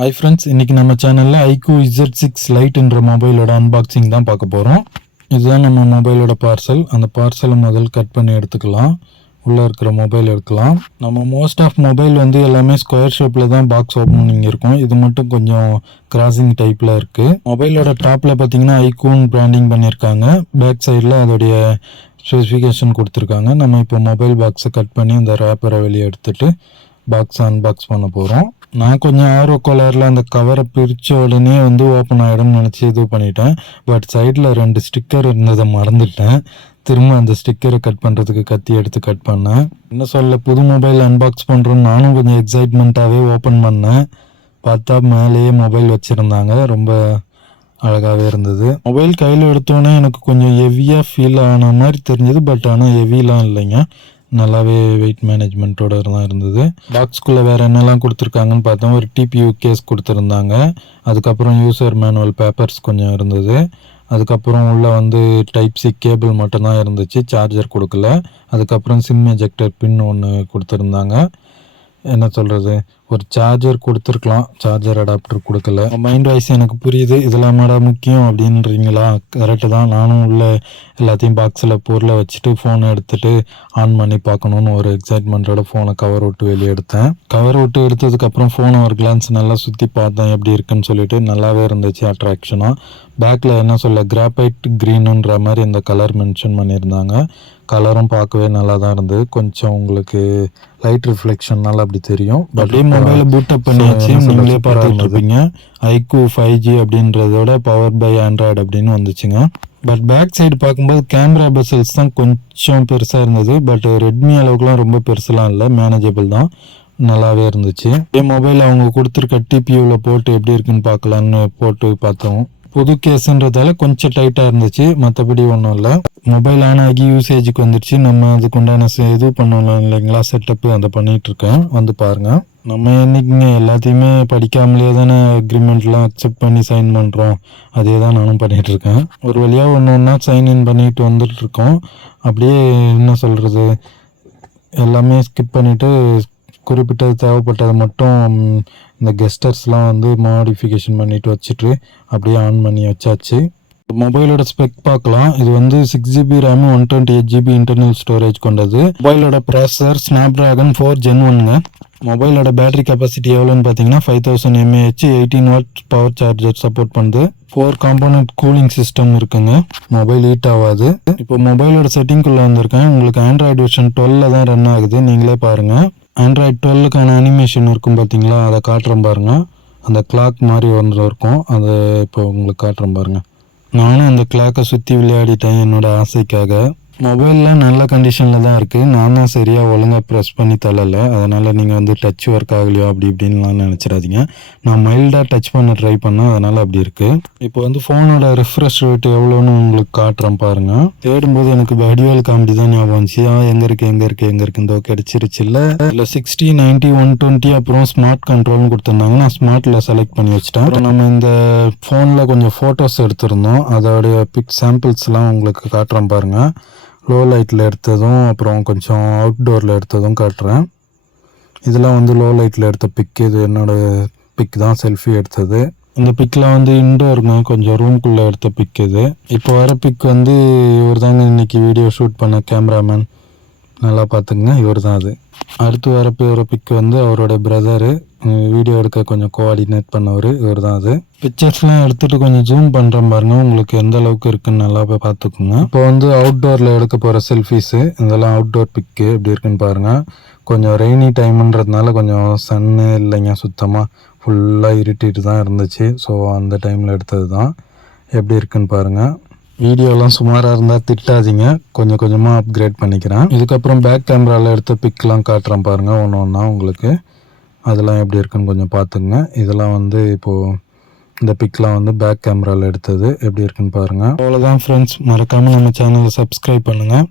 Hi friends, இன்னைக்கு நம்ம சேனல்ல Iqooz6 Lite என்ற மொபைலோட அன்பாக்சிங் தான் பார்க்க போறோம். இதுதான் நம்ம மொபைலோட பார்சல். அந்த பார்சலை முதல்ல கட் பண்ணி எடுத்துக்கலாம். உள்ள இருக்கிற மொபைல் எடுக்கலாம். நம்ம மோஸ்ட் ஆஃப் மொபைல் வந்து எல்லாமே ஸ்கொயர் ஷேப்ல தான் பாக்ஸ் ஓப்பனிங் இருக்கும். இது மட்டும் கொஞ்சம் கிராசிங் டைப்ல இருக்கு. மொபைலோட டாப்ல பார்த்தீங்கன்னா ஐக்கூன் பிராண்டிங் பண்ணியிருக்காங்க. பேக் சைடில் அதோடைய ஸ்பெசிஃபிகேஷன் கொடுத்துருக்காங்க. நம்ம இப்போ மொபைல் பாக்ஸை கட் பண்ணி அந்த ரேப்பரை வெளியே எடுத்துட்டு பாக்ஸ் அன்பாக்ஸ் பண்ண போகிறோம். நான் கொஞ்சம் ஆர்வ கோளாறில் அந்த கவரை பிரித்த உடனே வந்து ஓப்பன் ஆகிடும்னு நினச்சி இது பண்ணிட்டேன். பட் சைடில் 2 ஸ்டிக்கர் இருந்ததை மறந்துட்டேன். திரும்ப அந்த ஸ்டிக்கரை கட் பண்ணுறதுக்கு கத்தி எடுத்து கட் பண்ணேன். என்ன சொல்ல, புது மொபைல் அன்பாக்ஸ் பண்ணுறோன்னு நானும் கொஞ்சம் எக்ஸைட்மெண்ட்டாகவே ஓப்பன் பண்ணேன். பார்த்தா மேலேயே மொபைல் வச்சுருந்தாங்க. ரொம்ப அழகாகவே இருந்தது. மொபைல் கையில் எடுத்தோன்னே எனக்கு கொஞ்சம் ஹெவியாக ஃபீல் ஆன மாதிரி தெரிஞ்சது. பட் ஆனால் ஹெவிலாம் இல்லைங்க, நல்லாவே வெயிட் மேனேஜ்மெண்ட்டோட தான் இருந்தது. பாக்ஸ்குள்ளே வேறு என்னெல்லாம் கொடுத்துருக்காங்கன்னு பார்த்தோம். ஒரு டிபியூ கேஸ் கொடுத்துருந்தாங்க. அதுக்கப்புறம் யூசர் மேனுவல் பேப்பர்ஸ் கொஞ்சம் இருந்தது. அதுக்கப்புறம் உள்ளே வந்து டைப் சி கேபிள் மட்டும்தான் இருந்துச்சு, சார்ஜர் கொடுக்கல. அதுக்கப்புறம் சிம் எஜெக்டர் பின் ஒன்று கொடுத்துருந்தாங்க. என்ன சொல்கிறது, ஒரு சார்ஜர் கொடுத்துருக்கலாம், சார்ஜர் அடாப்டர் கொடுக்கல. மைண்ட் வாய்ஸ் எனக்கு புரியுது, இதெல்லாம் முக்கியம் அப்படின்றீங்களா? கரெக்டு தான். நானும் உள்ள எல்லாத்தையும் பாக்ஸில் பொருளை வச்சுட்டு ஃபோனை எடுத்துகிட்டு ஆன் பண்ணி பார்க்கணுன்னு ஒரு எக்ஸைட்மெண்ட்டோட ஃபோனை கவர் விட்டு வெளியே எடுத்தேன். கவர் விட்டு எடுத்ததுக்கப்புறம் ஃபோனை ஒரு கிளான்ஸ் நல்லா சுற்றி பார்த்தேன் எப்படி இருக்குன்னு சொல்லிட்டு. நல்லாவே இருந்துச்சு அட்ராக்ஷனாக. பேக்கில் என்ன சொல்ல, கிராஃபைட் க்ரீனுன்ற மாதிரி இந்த கலர் மென்ஷன் பண்ணியிருந்தாங்க. கலரும் பார்க்கவே நல்லா தான் இருந்தது. கொஞ்சம் உங்களுக்கு லைட் ரிஃப்ளெக்ஷன்னால அப்படி தெரியும். பட் மொபைலை பூட்டப் பண்ணி வச்சு நீங்களே பார்த்துட்டு இருப்பீங்க. Iqoo 5G அப்படின்றதோட பவர் பை ஆண்ட்ராய்டு அப்படின்னு வந்துச்சுங்க. பட் பேக் சைடு பார்க்கும்போது கேமரா பெசல்ஸ் தான் கொஞ்சம் பெருசாக இருந்தது. பட் ரெட்மி அளவுக்குலாம் ரொம்ப பெருசுலாம் இல்லை, மேனேஜபிள் தான், நல்லாவே இருந்துச்சு. என் மொபைல் அவங்க கொடுத்துருக்க டிபியூவில் போட்டு எப்படி இருக்குன்னு பார்க்கலான்னு போட்டு பார்த்தோம். புது கேஸுன்றதால கொஞ்சம் டைட்டாக இருந்துச்சு, மற்றபடி ஒன்றும் இல்லை. மொபைல் ஆன் ஆகி யூசேஜுக்கு வந்துடுச்சு. நம்ம அதுக்கு உண்டான இது பண்ணலாம் இல்லைங்களா, செட்டப்பு அதை பண்ணிகிட்ருக்கேன். வந்து பாருங்கள். நம்ம என்னைக்குங்க எல்லாத்தையுமே படிக்காமலே தானே அக்ரிமெண்ட்லாம் அக்செப்ட் பண்ணி சைன் பண்ணுறோம். அதே தான் நானும் பண்ணிகிட்ருக்கேன். ஒரு வழியாக ஒன்று ஒன்றா சைன்இன் பண்ணிட்டு வந்துட்டுருக்கோம். அப்படியே என்ன சொல்கிறது, எல்லாமே ஸ்கிப் பண்ணிவிட்டு குறிப்பிட்டது தேவைப்பட்டதை மட்டும் இந்த கெஸ்டர்ஸ்லாம் வந்து மாடிஃபிகேஷன் பண்ணிவிட்டு வச்சுட்டு அப்படியே ஆன் பண்ணி வச்சாச்சு. மொபைலோட ஸ்பெக் பார்க்கலாம். இது வந்து 6GB RAM 128GB internal storage கொண்டது. மொபைலோட ப்ராசஸர் ஸ்னாப்ட்ராகன் 4 Gen 1ங்க. மொபைலோட பேட்டரி கெப்பாசிட்டி எவ்வளோன்னு பார்த்தீங்கன்னா 5000 mAh 18W power charger support பண்ணுது. 4 காம்போனன்ட் கூலிங் சிஸ்டம் இருக்குங்க. மொபைல் ஹீட் ஆகாது. இப்போ மொபைலோட செட்டிங்குள்ளே வந்திருக்கேன். உங்களுக்கு ஆண்ட்ராய்டு வெர்ஷன் 12 தான் ரன் ஆகுது. நீங்களே பாருங்கள். ஆண்ட்ராய்டு 12க்கான அனிமேஷன் இருக்கும் பார்த்தீங்களா, அதை காட்டுறேன் பாருங்கள். அந்த கிளாக் மாதிரி ஒன்று இருக்கும், அதை இப்போ உங்களுக்கு காட்டுறேன் பாருங்கள். நானும் அந்த கிளாக்கை சுற்றி விளையாடிட்டேன் என்னோடய ஆசைக்காக. மொபைலில் நல்ல கண்டிஷனில் தான் இருக்குது. நான் தான் சரியாக ஒழுங்காக ப்ரெஸ் பண்ணி தள்ளலை. அதனால் நீங்கள் வந்து டச் ஒர்க் ஆகலையோ அப்படி இப்படின்லாம் நினச்சிடாதீங்க. நான் மைல்டாக டச் பண்ண ட்ரை பண்ணேன், அதனால் அப்படி இருக்குது. இப்போ வந்து ஃபோனோட ரிஃப்ரெஷ் ரேட் எவ்வளோன்னு உங்களுக்கு காட்டுறேன் பாருங்கள். தேடும்போது எனக்கு வடிவேல் காமெடி தான் ஞாபகம் வந்துச்சு. எங்கே இருக்குது இந்த கிடச்சிருச்சு இல்லை. இல்லை 60, 90, 120 அப்புறம் ஸ்மார்ட் கண்ட்ரோல்னு கொடுத்துருந்தாங்க. நான் ஸ்மார்ட்டில் செலக்ட் பண்ணி வச்சிட்டேன். அப்புறம் நம்ம இந்த ஃபோனில் கொஞ்சம் ஃபோட்டோஸ் எடுத்திருந்தோம், அதோடைய சாம்பிள்ஸ்லாம் உங்களுக்கு காட்டுறேன் பாருங்கள். லோ லைட்டில் எடுத்ததும் அப்புறம் கொஞ்சம் அவுட்டோரில் எடுத்ததும் காட்டுறேன். இதெல்லாம் வந்து லோ லைட்டில் எடுத்த பிக். இது என்னோடய பிக் தான், செல்ஃபி எடுத்தது. இந்த பிக்கில் வந்து இன்டோருங்க, கொஞ்சம் ரூம்குள்ளே எடுத்த பிக் இது. இப்போ வர பிக் வந்து இவர் தாங்க இன்றைக்கி வீடியோ ஷூட் பண்ண கேமராமேன். நல்லா பார்த்துங்க, இவர் தான் அது. அடுத்து வர பிக் வந்து அவரோட பிரதரு, வீடியோ எடுக்க கொஞ்சம் கோஆர்டினேட் பண்ணவர், இவர் தான் அது. பிக்சர்ஸ்லாம் எடுத்துகிட்டு கொஞ்சம் ஜூம் பண்ணுறேன் பாருங்கள், உங்களுக்கு எந்த அளவுக்கு இருக்குன்னு நல்லா போய் பார்த்துக்குங்க. இப்போ வந்து அவுட்டோரில் எடுக்க போகிற செல்ஃபீஸு, இதெல்லாம் அவுட்டோர் பிக்கு எப்படி இருக்குன்னு பாருங்கள். கொஞ்சம் ரெய்னி டைமுன்றதுனால கொஞ்சம் சன்னு இல்லைங்க, சுத்தமாக ஃபுல்லாக இருட்டிட்டு தான் இருந்துச்சு. ஸோ அந்த டைமில் எடுத்தது தான். எப்படி இருக்குன்னு பாருங்கள். வீடியோலாம் சுமாராக இருந்தால் திட்டாதீங்க, கொஞ்சம் கொஞ்சமாக அப்கிரேட் பண்ணிக்கிறேன். இதுக்கப்புறம் பேக் கேமராவில் எடுத்த பிக்லாம் காட்டுறேன் பாருங்கள், ஒன்று ஒன்றா உங்களுக்கு. அதெல்லாம் எப்படி இருக்குன்னு கொஞ்சம் பார்த்துங்க. இதெல்லாம் வந்து இப்போது இந்த பிக்லாம் வந்து பேக் கேமராவில் எடுத்தது, எப்படி இருக்குன்னு பாருங்கள். அவ்வளோதான் ஃப்ரெண்ட்ஸ், மறக்காமல் நம்ம சேனலை சப்ஸ்கிரைப் பண்ணுங்கள்.